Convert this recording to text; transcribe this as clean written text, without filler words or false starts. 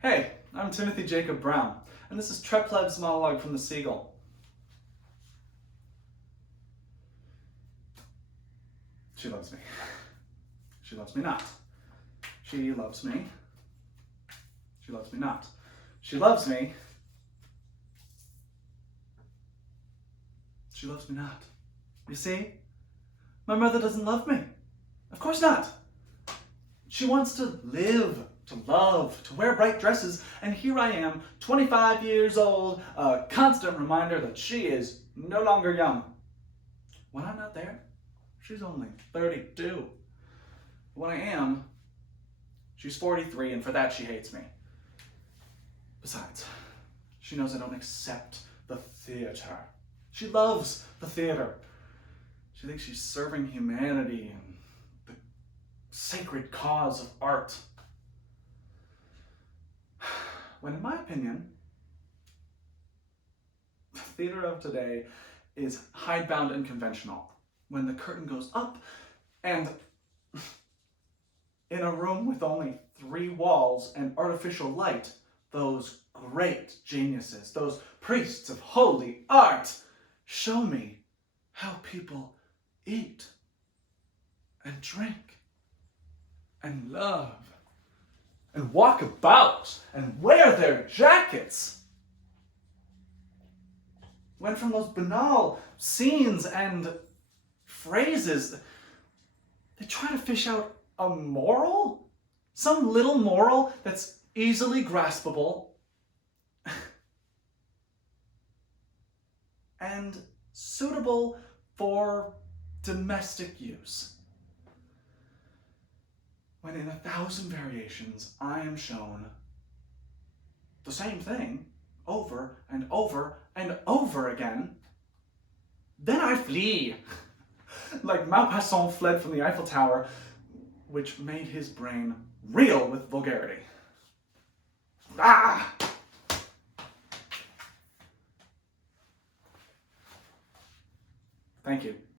Hey, I'm Timothy Jacob Brown, and this is Seagull Monologue from the Seagull. She loves me. She loves me not. She loves me. She loves me not. She loves me. She loves me not. You see? My mother doesn't love me. Of course not. She wants to live, to love, to wear bright dresses, and here I am, 25 years old, a constant reminder that she is no longer young. When I'm not there, she's only 32. When I am, she's 43, and for that she hates me. Besides, she knows I don't accept the theater. She loves the theater. She thinks she's serving humanity and the sacred cause of art. When in my opinion, the theater of today is hidebound and conventional. When the curtain goes up and in a room with only 3 walls and artificial light, those great geniuses, those priests of holy art, show me how people eat and drink and love and walk about and wear their jackets. When from those banal scenes and phrases, they try to fish out a moral? Some little moral that's easily graspable and suitable for domestic use. When in 1,000 variations I am shown the same thing over and over and over again, then I flee. Like Maupassant fled from the Eiffel Tower, which made his brain reel with vulgarity. Ah! Thank you.